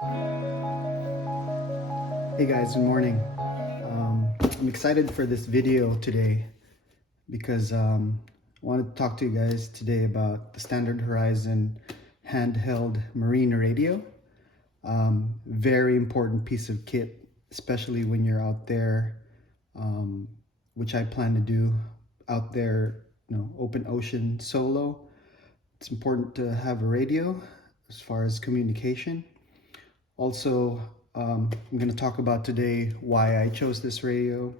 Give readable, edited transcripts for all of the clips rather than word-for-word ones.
Hey guys, good morning. I'm excited for this video today because I wanted to talk to you guys today about the Standard Horizon handheld marine radio. Very important piece of kit, especially when you're out there, which I plan to do out there, open ocean solo. It's important to have a radio as far as communication. Also, I'm going to talk about today why I chose this radio,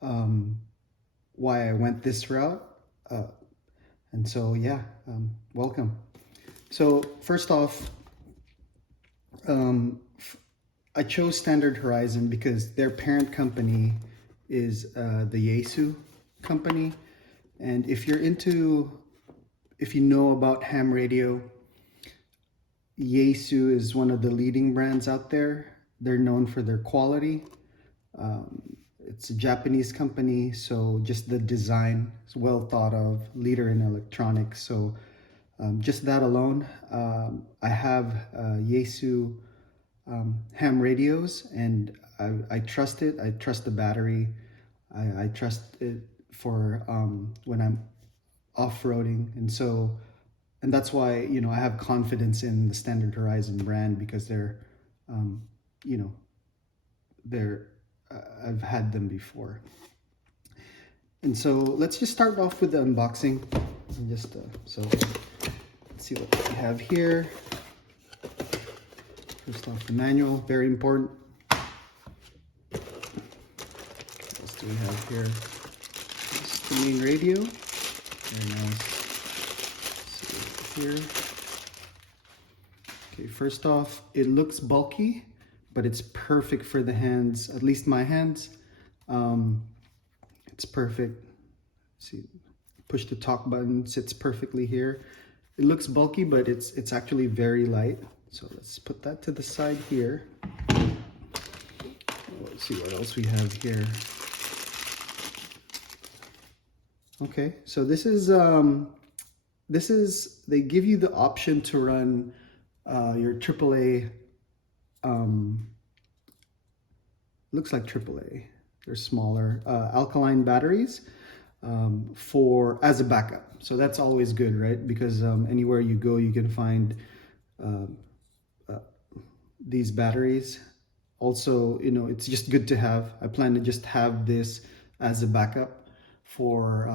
why I went this route, and so yeah, welcome. So first off, I chose Standard Horizon because their parent company is the Yaesu company, and if you know about ham radio, Yaesu is one of the leading brands out there. They're known for their quality. It's a Japanese company, so just the design is well thought of, leader in electronics. So just that alone, I have Yaesu ham radios, and I trust it. I trust the battery. I trust it for when I'm off-roading, and that's why I have confidence in the Standard Horizon brand because you know they're I've had them before. And so let's just start off with the unboxing. And just so let's see what we have here. First off, the manual, very important. What else do we have here? This is the main radio. Very nice. Here. Okay, first off, it looks bulky, but it's perfect for the hands, at least my hands. It's perfect. See, push the talk button, sits perfectly here. It looks bulky, but it's actually very light. So let's put that to the side here. Let's see what else we have here. Okay, so this is they give you the option to run your AAA, looks like AAA, they're smaller, alkaline batteries as a backup. So that's always good, right? Because anywhere you go, you can find these batteries. Also, it's just good to have. I plan to just have this as a backup for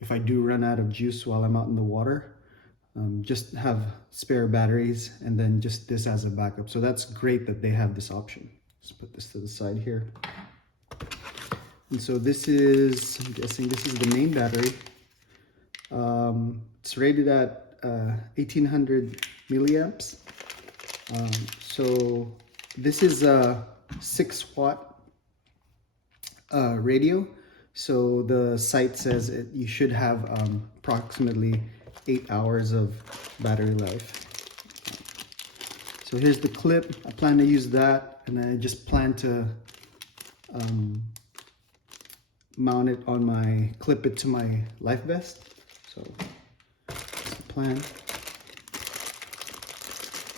if I do run out of juice while I'm out in the water, just have spare batteries and then just this as a backup. So that's great that they have this option. Let's put this to the side here. And so this is, I'm guessing this is the main battery. It's rated at 1800 milliamps. So this is a 6-watt radio. So the site says you should have approximately 8 hours of battery life. So here's the clip. I plan to use that, and I just plan to mount it on clip it to my life vest. So that's the plan.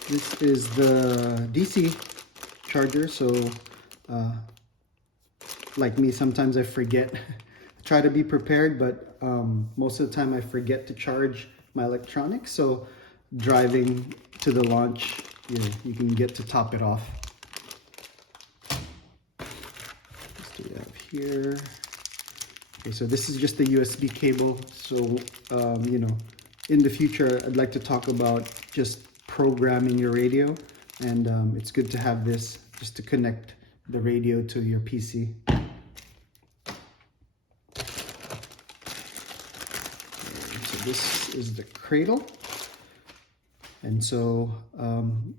This is the DC charger. So like me, sometimes I forget. I try to be prepared, but most of the time I forget to charge my electronics. So driving to the launch, you can get to top it off. What do we have here? Okay, so this is just the USB cable. So in the future, I'd like to talk about just programming your radio, and it's good to have this just to connect the radio to your PC. So this is the cradle, and so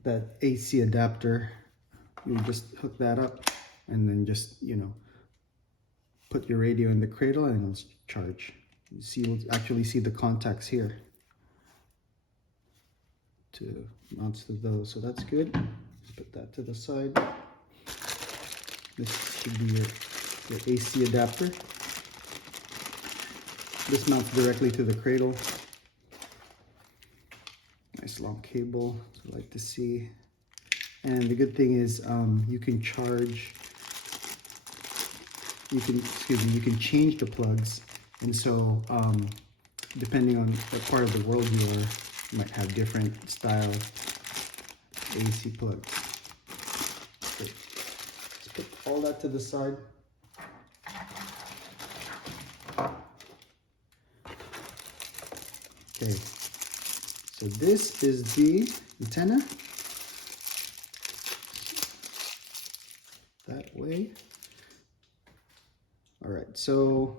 that AC adapter, you just hook that up and then just put your radio in the cradle and it'll charge. You'll actually see the contacts here to mount to those, so that's good. Let's put that to the side. This should be your AC adapter. This mounts directly to the cradle. Nice long cable, I like to see. And the good thing is you can change the plugs. And so depending on what part of the world you are, you might have different style AC plugs. Okay. Let's put all that to the side. Okay, so this is the antenna. That way. All right, so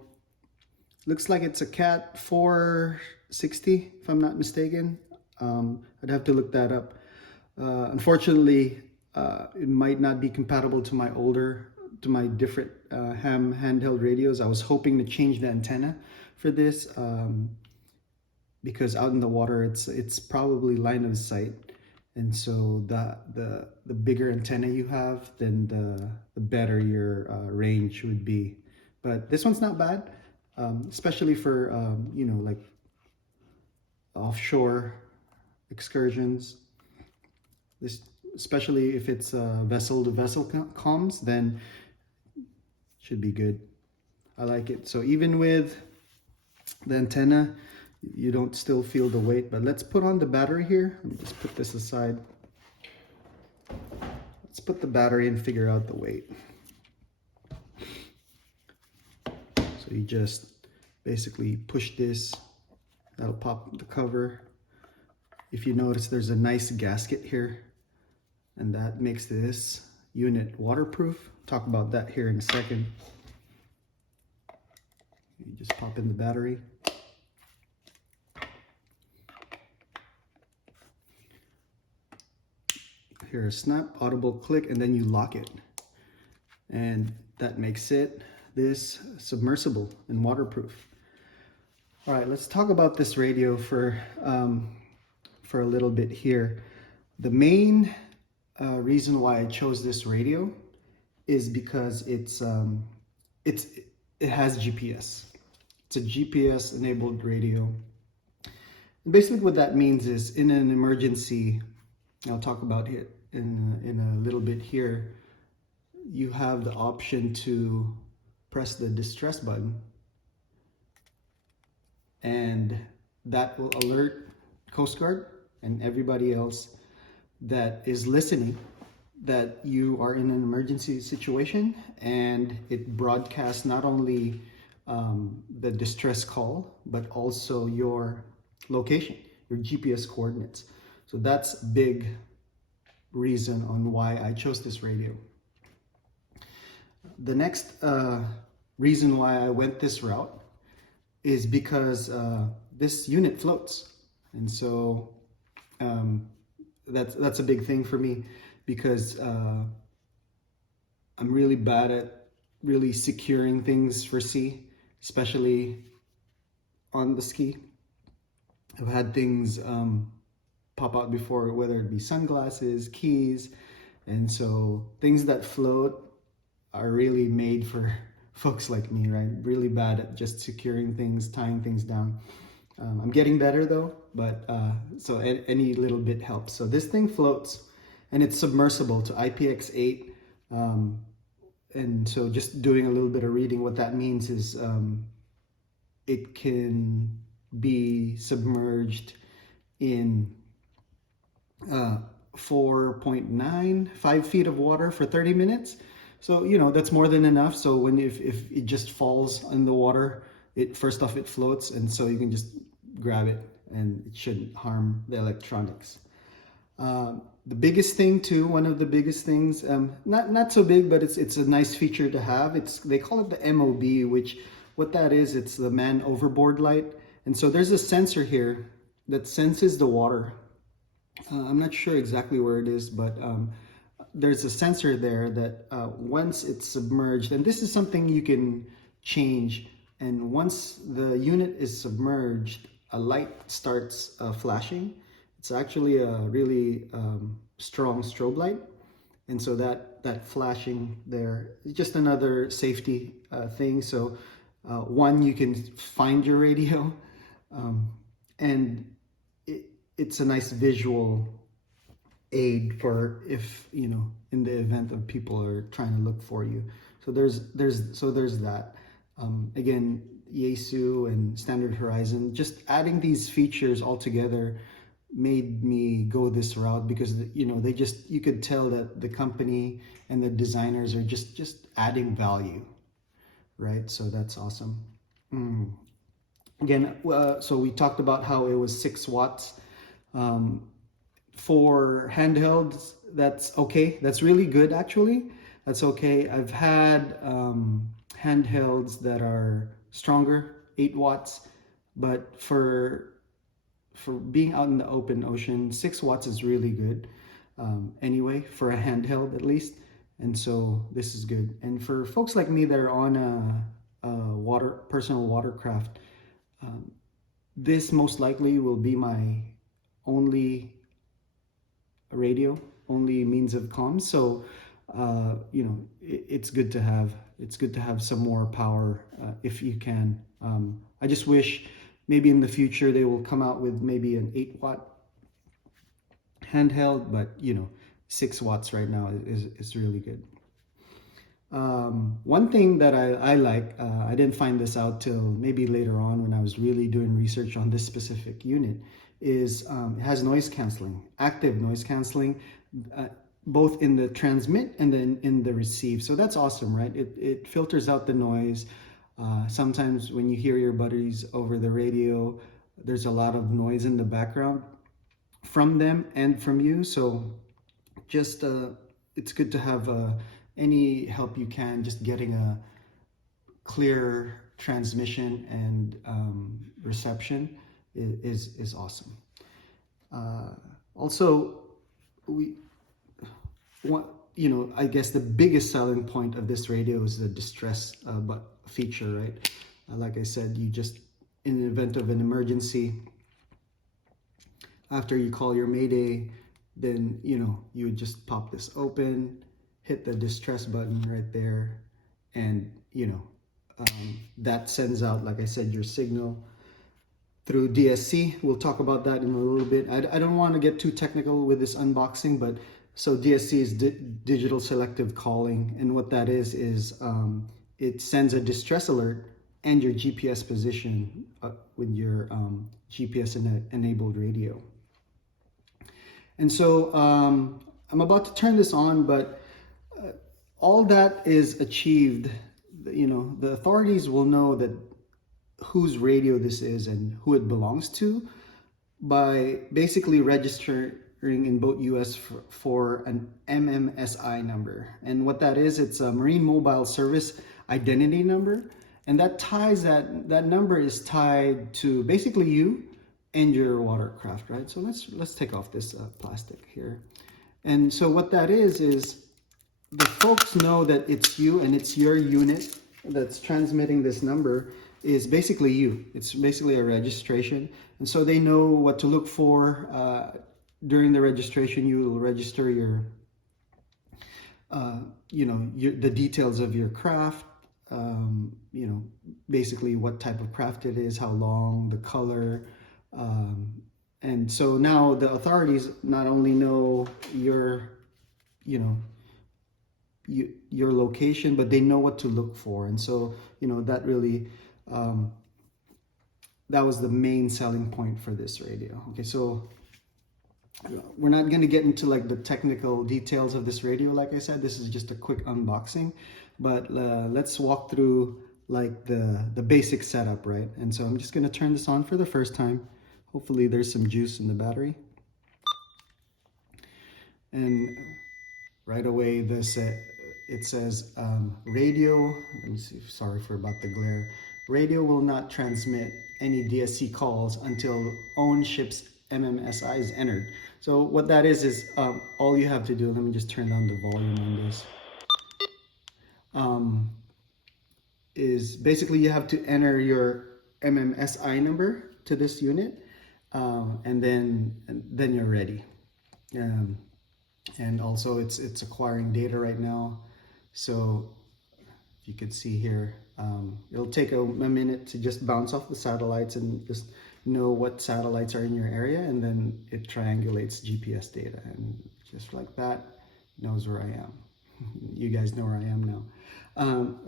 looks like it's a Cat 460, if I'm not mistaken. I'd have to look that up. Unfortunately, it might not be compatible to my different handheld radios. I was hoping to change the antenna for this because out in the water, it's probably line of sight. And so the bigger antenna you have, then the better your range would be. But this one's not bad, especially for, you know, like offshore excursions. This, especially if it's vessel-to-vessel comms, then should be good. I like it. So even with the antenna, you don't still feel the weight. But let's put on the battery here. Let me just put this aside. Let's put the battery and figure out the weight. So you just basically push this, that'll pop the cover. If you notice, there's a nice gasket here, and that makes this unit waterproof. Talk about that here in a second. You just pop in the battery. Hear a snap, audible click, and then you lock it. And that makes it this submersible and waterproof. All right, let's talk about this radio for a little bit here. The main reason why I chose this radio is because it has GPS. It's a GPS enabled radio. And basically what that means is in an emergency, I'll talk about it in a little bit here, you have the option to press the distress button, and that will alert Coast Guard and everybody else that is listening that you are in an emergency situation, and it broadcasts not only the distress call, but also your location, your GPS coordinates. So that's big reason on why I chose this radio. The next reason why I went this route is because this unit floats. And so that's a big thing for me, because I'm really bad at really securing things for sea, especially on the ski. I've had things pop out before, whether it be sunglasses, keys, and so things that float are really made for folks like me, right? Really bad at just securing things, tying things down. I'm getting better though, but so any little bit helps. So this thing floats, and it's submersible to IPX8. And so just doing a little bit of reading, what that means is it can be submerged in 4.95 feet of water for 30 minutes. So, you know, that's more than enough. So when if it just falls in the water, first off, it floats, and so you can just grab it and it shouldn't harm the electronics. The biggest thing too, one of the biggest things, not so big, but it's a nice feature to have. They call it the MOB, which what that is, it's the man overboard light. And so there's a sensor here that senses the water. I'm not sure exactly where it is, but there's a sensor there that once it's submerged, and this is something you can change, and once the unit is submerged, a light starts flashing. It's actually a really strong strobe light, and so that flashing there is just another safety thing. So one, you can find your radio, and it's a nice visual aid for if, you know, in the event of people are trying to look for you. So there's that. Again, Yaesu and Standard Horizon, just adding these features all together made me go this route because, you know, they just, you could tell that the company and the designers are just adding value, right? So that's awesome. Again, so we talked about how it was 6 watts. For handhelds, that's okay. That's really good, actually. That's okay. I've had handhelds that are stronger, 8 watts, but for being out in the open ocean, 6 watts is really good. Anyway, for a handheld at least, and so this is good. And for folks like me that are on a personal watercraft, this most likely will be my only radio, only means of comms. So you know, it's good to have, some more power if you can. I just wish maybe in the future they will come out with maybe an 8 watt handheld, but you know, 6 watts right now is really good. One thing that I like, I didn't find this out till maybe later on when I was really doing research on this specific unit, is it has noise canceling, active noise canceling, both in the transmit and then in the receive. So that's awesome, right? It filters out the noise. Sometimes when you hear your buddies over the radio, there's a lot of noise in the background from them and from you. So just it's good to have any help you can, just getting a clear transmission and reception is awesome. Also, we want, you know, I guess the biggest selling point of this radio is the distress but feature, right? Like I said, you just, in the event of an emergency, after you call your mayday, then, you know, you would just pop this open, hit the distress button right there, and, you know, that sends out, like I said, your signal through DSC. We'll talk about that in a little bit. I don't want to get too technical with this unboxing, but so DSC is digital selective calling, and what that is it sends a distress alert and your GPS position with your GPS enabled radio. And so I'm about to turn this on, but all that is achieved, you know, the authorities will know that whose radio this is and who it belongs to by basically registering in both US for an MMSI number. And what that is, it's a Marine Mobile Service Identity Number. And that ties, that number is tied to basically you and your watercraft, right? So let's take off this plastic here. And so what that is the folks know that it's you and it's your unit that's transmitting this number is basically you. It's basically a registration. And so they know what to look for. During the registration, you will register your, you know, the details of your craft, you know, basically what type of craft it is, how long, the color. And so now the authorities not only know your, you know, your location, but they know what to look for. And so, you know, that really, that was the main selling point for this radio. Okay, so we're not going to get into like the technical details of this radio. Like I said, this is just a quick unboxing, but let's walk through like the basic setup, right? And so I'm just going to turn this on for the first time. Hopefully there's some juice in the battery. And right away it says radio, let me see, sorry for about the glare. Radio will not transmit any DSC calls until own ship's MMSI is entered. So what that is all you have to do, let me just turn down the volume on this, is basically you have to enter your MMSI number to this unit, and then you're ready. And also it's acquiring data right now. So if you could see here, it'll take a minute to just bounce off the satellites and just know what satellites are in your area, and then it triangulates GPS data and just like that. Knows where I am. You guys know where I am now.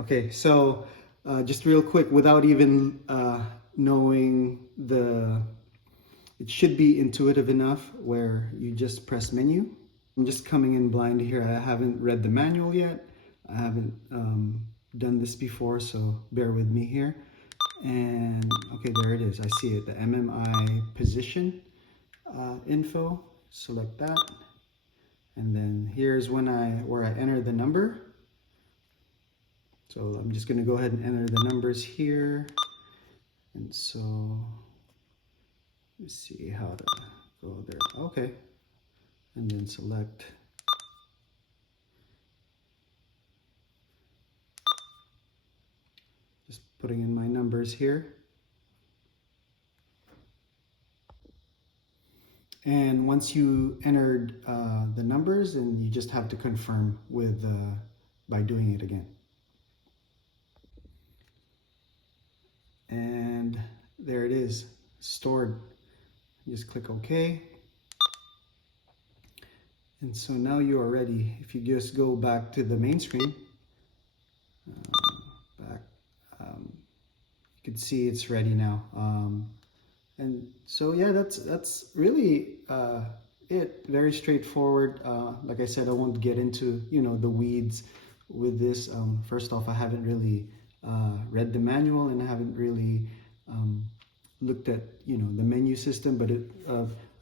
Okay, so just real quick, without even knowing it should be intuitive enough where you just press menu. I'm just coming in blind here. I haven't read the manual yet. I haven't done this before, so bear with me here. And okay, there it is. I see it, the MMI position info. Select that. And then here's where I enter the number. So I'm just going to go ahead and enter the numbers here. And so let's see how to go there. Okay. And then select. Just putting in my numbers here. And once you entered the numbers, then you just have to confirm with by doing it again. And there it is, stored. Just click OK. And so now you are ready. If you just go back to the main screen, you can see it's ready now. And so yeah, that's really it. Very straightforward. Like I said, I won't get into the weeds with this. First off, I haven't really read the manual, and I haven't really looked at the menu system. But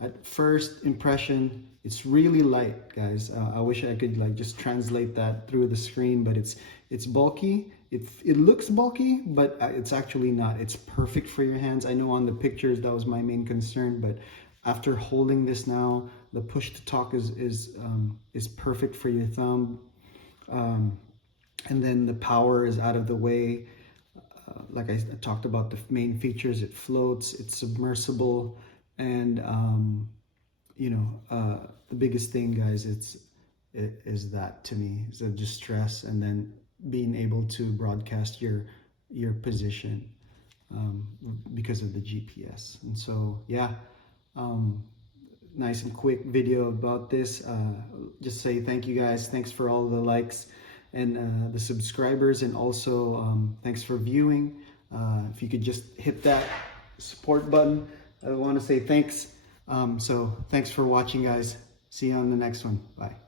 at first impression, it's really light, guys. I wish I could just translate that through the screen, but it's bulky. It looks bulky, but it's actually not. It's perfect for your hands. I know on the pictures that was my main concern, but after holding this now, the push to talk is perfect for your thumb. And then the power is out of the way. Like I talked about the main features, it floats, it's submersible, and the biggest thing, guys, is that to me is the distress, and then being able to broadcast your position because of the GPS. And so yeah, nice and quick video about this. Just say thank you, guys. Thanks for all the likes and the subscribers, and also thanks for viewing. If you could just hit that support button, I want to say thanks. So thanks for watching, guys. See you on the next one. Bye.